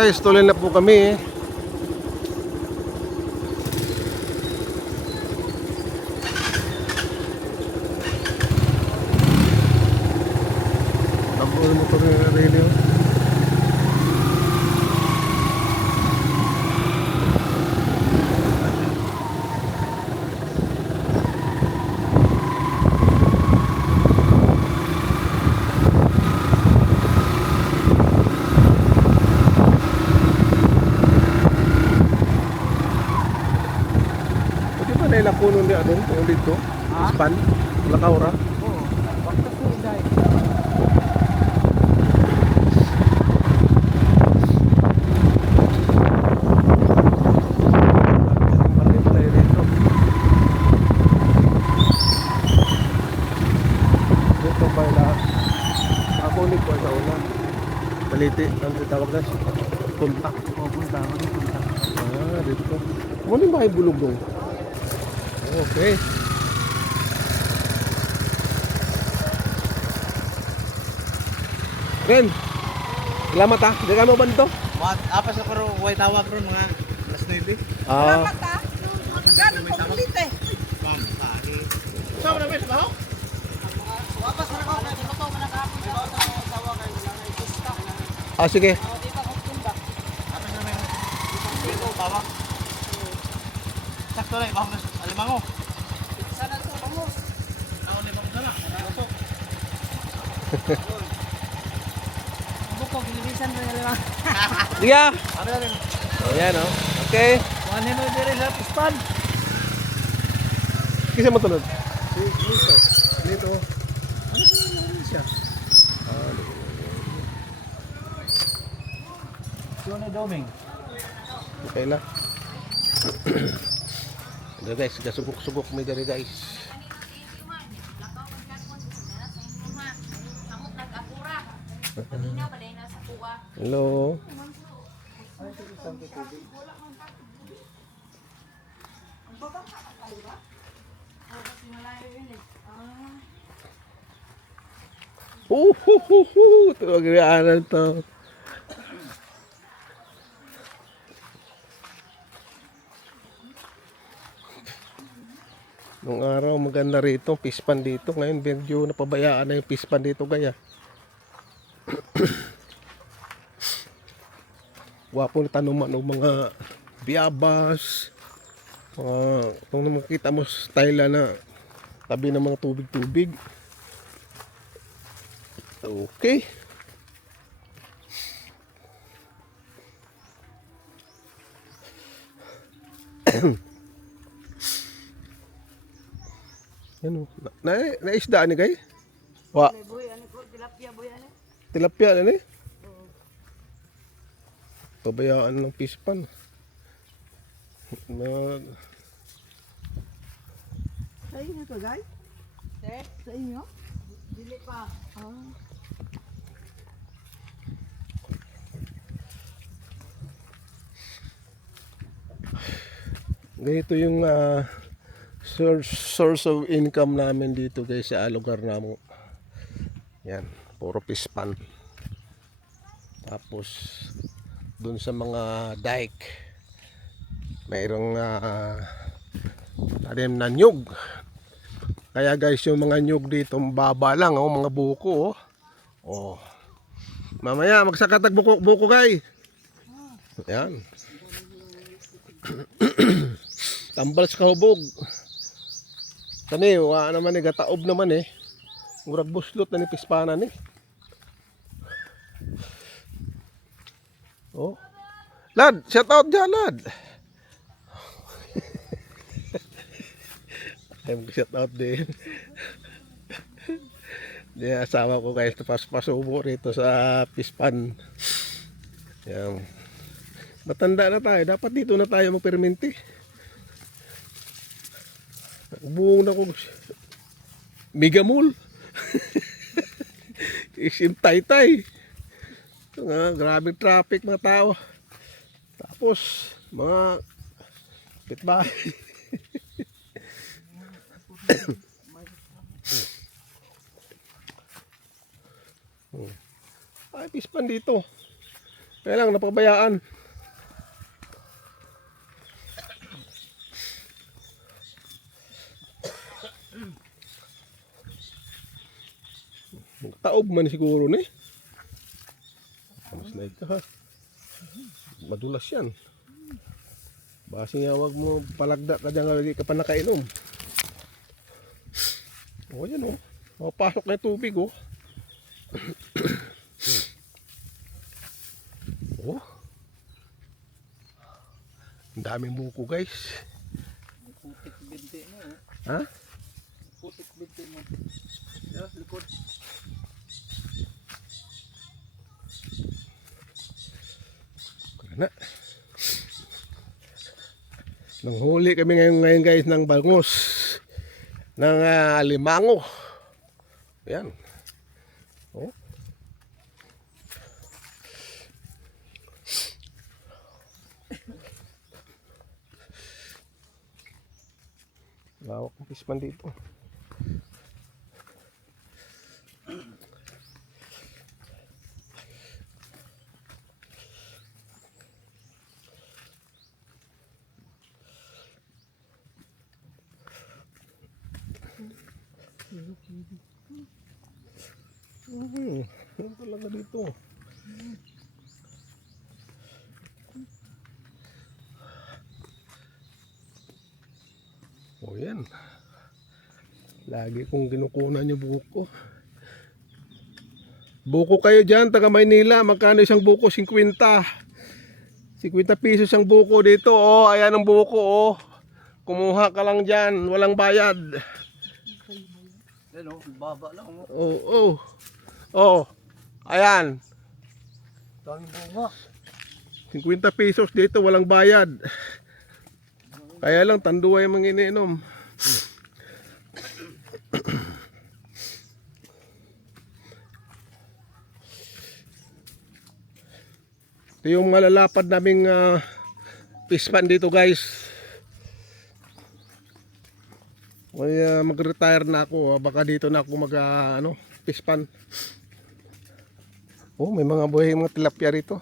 guys, tuloy na po kami. Takbo yung motor yung radio. Nila puno niya doon, kung dito, Span, Lakaura. Oo, bakit po dahil. Dito pa yung lahat. Nakakunik ko sa una. Baliti, ang tawag na punta. Oo, punta. Ah, dito. Muna yung bahay bulog doon. Okay. Ren, salamat ha. Hindi ka mo ba nito? Apa sa karo, way tawag ron mga alas 9. Ah, Gano'n po kulit eh. Ma'am, sahi. Saan mo na may sabaw? Wapas na ko, di ba ko manakapon sa sawa kay lang ay sige. Apa na may dito bawak. Sakto lang, bawak na alimango. Sana to pamos. Naon limang dala. Pasok. Buko gilisan na limang. Sige. Ano rin? Ayan o. Okay. Kuhanin mo diri sa pispan. Kisa mo tulad? Dito. Dito. Ano siya? Yun ay doming. Okay na. Ito guys, gasubok-subok may dari guys. Hello. Ito mag-iaaral to. Nung araw maganda rito, pispan dito. Ngayon medyo napabayaan na yung pispan dito kaya. Wapo na tanuman ng mga biyabas. Kung makita mo style na tabi ng mga tubig-tubig. Okay. Yan o. Naisdaan ni kay? Wa. Tilapia na ni? Pabayaan ng pispan. Sa inyo to guys? Sa inyo? Dili pa. Ganito yung source of income namin dito guys sa lugar namin. Yan, puro pispan. Tapos dun sa mga dike mayroong tanim na nyug. Kaya guys yung mga nyug dito mababa lang mga buko oh. Mamaya magsakatag buko guys. Yan. Tambal sa kahubog. Kani wa naman gataob naman murag buslot na ni pispanan Oh. Lad, shout out dyan, Lad. Ayun, shout out din. Di asawa ko guys, pasubo rito sa pispan. Yan. Matanda na tayo, dapat dito na tayo magperminti. Buong na ko. Migamol. Isim tay-tay. Grabe traffic mga tao. Tapos mga pitbahay. Ay, pispan dito. Kaya lang, napabayaan. Taob man siguro ni. Mas na ito ha. Madulas yan. Basi nga wag mo palagda ka dyan lagi ka pa nakainom. O yan o. Mapasok na yung tubig o. Oh. Ang daming buko guys. Putik binti mo. Ha? Putik binti mo. Yan, likod. Na. Nanghuli kami ngayon guys ng bangus. Ng alimango. Ayan. Oh. Lawak ng pispan dito. Yan talaga dito. O yan. Lagi kong kinukunan yung buko. Buko kayo dyan, taga Maynila. Magkano isang buko? 50. 50 pesos ang buko dito. Oh, ayan ang buko. Oh. Kumuha ka lang dyan. Walang bayad. Yan o, baba lang mo. Oh, oh. Oh. Ayan. Daming bunga. 50 pesos dito, walang bayad. Kaya lang, tanduay ang mga iniinom. Ito yung malalapad naming pispan dito guys. Mag-retire na ako. Baka dito na ako pispan. Oh, may mga buhay mga tilapia rito.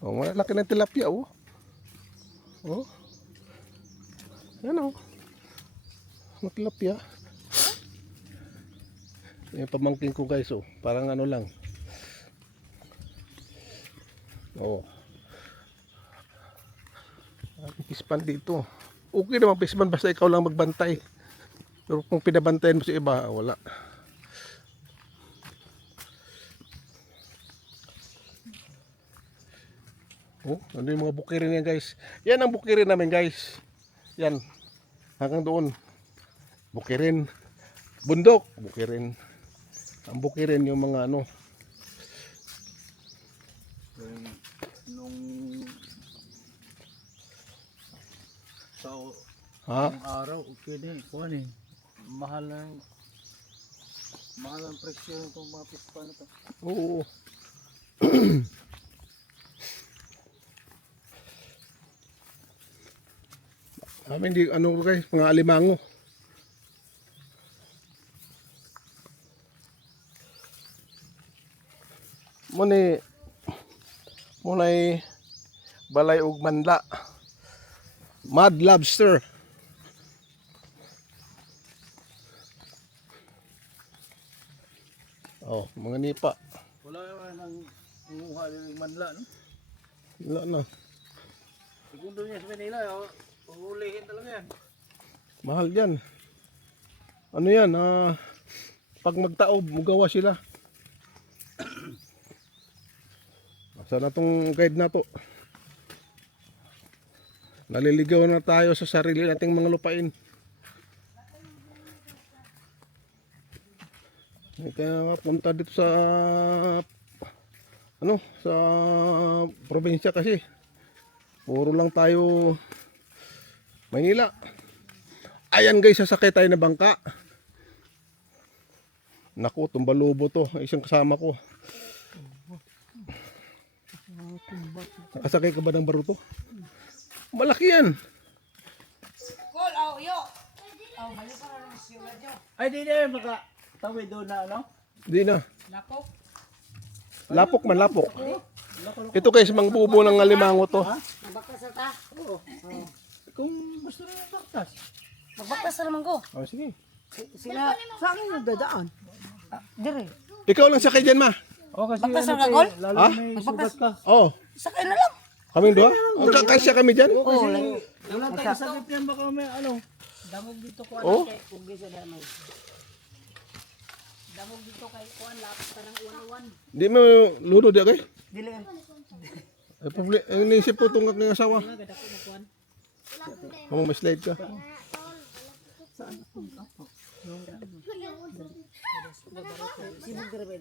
Oh, malaki ng tilapia oh. Oh. Yan oh. Mga tilapia. Yung pamangkin ko guys oh. Parang ano lang. Oh. Pispan dito. Okay naman pispan basta ikaw lang magbantay. Pero kung pinabantayan mo sa iba, wala. Oh, ano yung mga bukirin yan guys. Yan ang bukirin namin guys. Yan. Hanggang doon. Bukirin. Bundok. Bukirin. Ang bukirin yung mga ano. Nung Ha? nung araw, okay na eh. Kuhan eh. Mahal ang presyo itong mga pispa na to. Oo. Amin di ano guys, mga alimango. Munay balay ug manla. Mud lobster. Oh, mga nipa. Wala naman ang umuha yung manla, no? Wala na. Segundo niya sa Manila, huhulihin talaga yan. Mahal yan. Ano yan? Pag magtaob, mugawa sila. Saan na tong guide na to? Naliligaw na tayo sa sarili nating mga lupain. Kaya punta dito sa sa probinsya kasi puro lang tayo Maynila. Ayan guys, sasakay tayo na bangka. Naku, tumbalubo to. Isang kasama ko. Nakasakay ka ba ng baruto? Malaki yan. Kol, aw, yo. Aw, balik pa rin siya nyo. Ay, di na makatawid doon na, ano? Di na. Lapok. Lapok man, lapok. Ito guys, mangbubo ng alimango to. Magbaktas na ta. Kung gusto nyo ng baktas. Magbaktas na naman ko. Oh, sige. Sila, Saan yung dadaan? dire. Ikaw lang sakay dyan, ma. O kasi Baktas na kagol? lalo Ha? may Magbaktas. sugat ka. Oh, Sakay na lang. kaming doon. Kasya kami dyan. Oo, Wala tayo sakit yan baka may ano. damog dito ko Oh, Kugi sa damay. Damog dito kay kuan lapis ka ng uwan-uwan. di mo luno di kay. Dili. Inisip ko itong aking asawa. Gada ko kuan. Kung may slide ka. Sibog dire.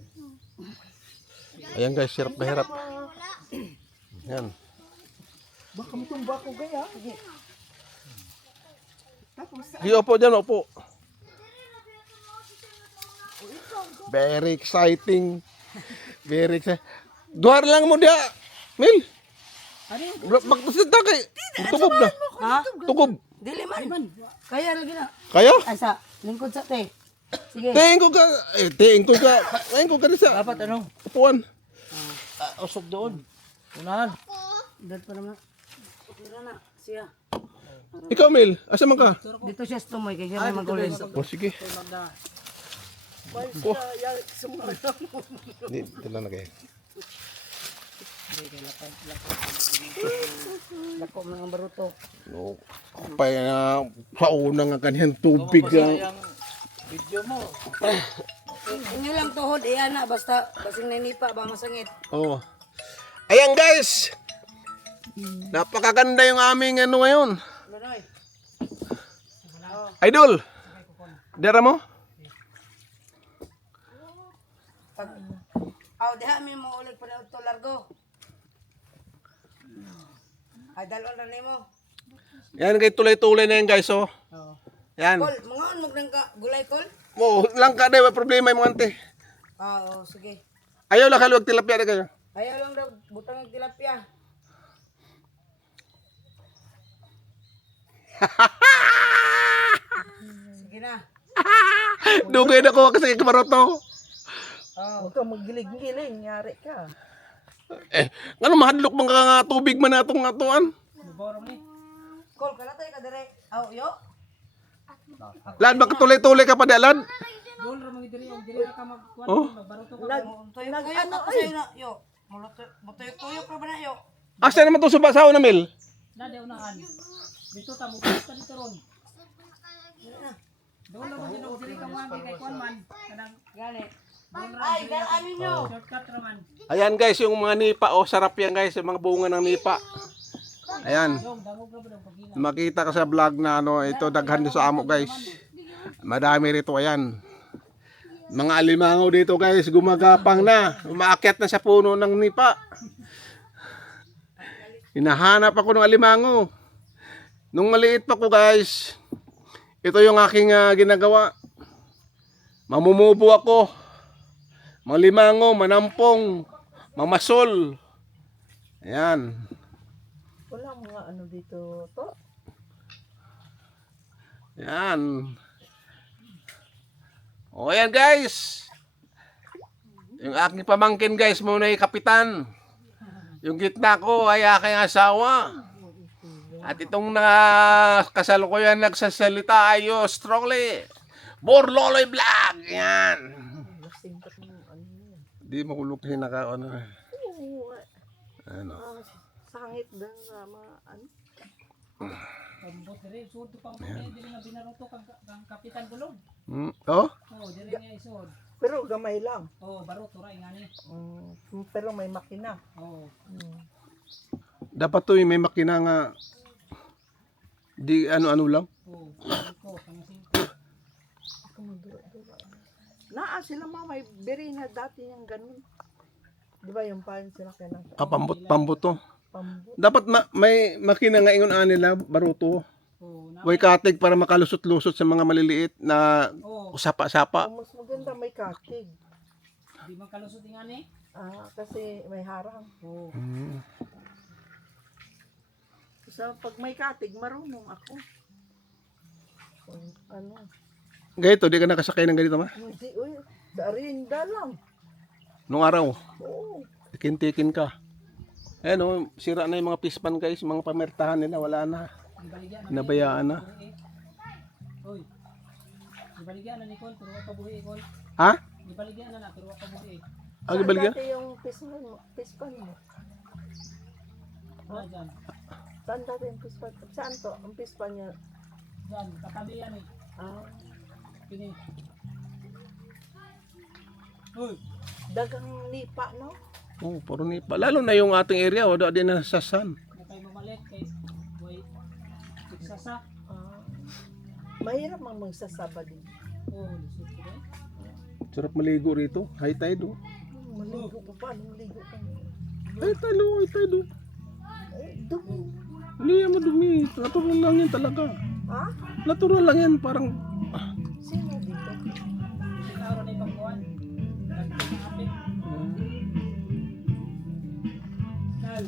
Ayan guys, hirap na hirap. Yan. Baka matumba ko kaya. Sige, opo dyan, opo. Very exciting. Very exciting. Duhar lang mo dia, Mil. Magpasit na kay. Tukob na. Ha? Tukob. Dili man. Kaya lagi na. Kaya? Ay sa lingkod sa te. Sige. Tingin ko ka. Tingin ko ka. Tingin ko ka rin sa Dapat ano? upuan. Usog doon. Unahan. Dad pa naman. Tira na siya. Ikaw, Mil. Asa man ka? Dito siya tumoy kay gamay magulin. O, sige. Oh. Hindi, ito lang na kayo. Dako man ang baruto. No, pa sa una nga kanyan tubig ang Video mo. Inyo lang tuhod na basta basing nanipa ba masangit. oh. Ayan guys. Napakaganda yung aming ano ngayon. Lunoy. Idol. Dara mo? Pag diha mi mo ulit pa na to largo. Ay dalon ra nimo. Yan kay tulay-tulay na yan guys oh. Oo. Yan. Kol, mga mo nang gulay kol? Mo lang ka day problema yung ante. Oo, sige. Ayaw lang kaluwag tilapia na kayo. Ayaw lang daw butang ng tilapia. Sige na. Dugay na ko kasi kamaroto. Huwag kang maggiling-giling. Yari ka. Ngano mahadlok man ka nga tubig man atong atuan. Kol, kalatay ka dire. Aw, yo. Lad ba tulay-tulay ka pa dalad? Oh. Nag-ayot ako sa'yo na, yo. Mutuyok-tuyok ka ba na, yo? Asa naman to subasaw na Mil? Nade unahan. Dito ta mo ka dito ron. Doon lang din og diri ka man kay kwan man. Kanang Gani. Ay, gaanin nyo. shortcut ra man. Ayan guys, yung mga nipa. Oh, sarap yan guys, yung mga bunga ng nipa. Ayan. Dong dangog ra ba dong pagina. Makita ka sa vlog na ano, ito daghan din sa amo guys. Madami rito, ayan. Mga alimango dito guys, gumagapang na. Umaakyat na sa puno ng nipa. Hinahanap ako ng alimango. Nung maliit pa ko guys, ito yung aking ginagawa. Mamumubo ako. Malimango, manampong, mamasol. Ayan. Wala mga ano dito to. Yan. O yan guys. Yung aking pamangkin guys muna yung kapitan. Yung gitna ko ay aking asawa. At itong kasalukuyan nagsasalita ay strongly. Borloloy Vlog. Yan. Lasing ka ng ano yun. Di makulok kasi naka ano. Oo, Ano. sangit din sa mga ano. Ambot diri sud pang diri nga binaroto kang kapitan Bulog. Oh? Oh, diri nga isod. Pero gamay lang. Oh, baroto ra ingani. Pero may makina. Oh. Dapat to may makina nga di ano-ano lang. Oh, ko kang Naa sila mga may beri na dati yung ganun. Di ba yung pain sila kaya ng Pambot to. pambo. Dapat may makina nga ingon nila baruto. oh, na Way katig para makalusot-lusot sa mga maliliit na oh, sapa-sapa. Ang mas maganda may kakig. di man kalusot ingani. Kasi may harang. Oh. Sa pag may katig, marunong ako. Kung ano. Ganito, di ka nakasakay ng ganito ma? Hindi, uy. Darinda lang. Nung araw, Oo. tikin-tikin ka. Ayan oh, sira na yung mga pispan guys, mga pamertahan nila, wala na. Gibaligyan Nabayaan na. Hoy. Gibaligyan na ni Col, pero wa pa buhi Col. Ha? Gibaligyan na pero wa pa buhi. Ah, gibalga? Dati yung pispan mo. Wala dyan. Saan dati yung pispan? Saan to? Ang pispan niya. Dyan, katabi yan eh. Ah, Kini. Hoy. dagang nipa, no? Oh, puro nipa. Lalo na yung ating area, wala din na sasan. Na tayo mamalit kay way tigsasa. Ah, mahirap mang magsasaba din. Oh, lusot ko ba? Sarap maligo rito. High tide oh. Maligo ko pa, maligo ka. High tide oh, high tide oh. Eh, dumi. Hindi yan madumi. Natural lang yan talaga. Ha? Natural lang yan, parang... Sino dito? Hindi na araw na ipagkuhan. Dagdag na apit. Nal.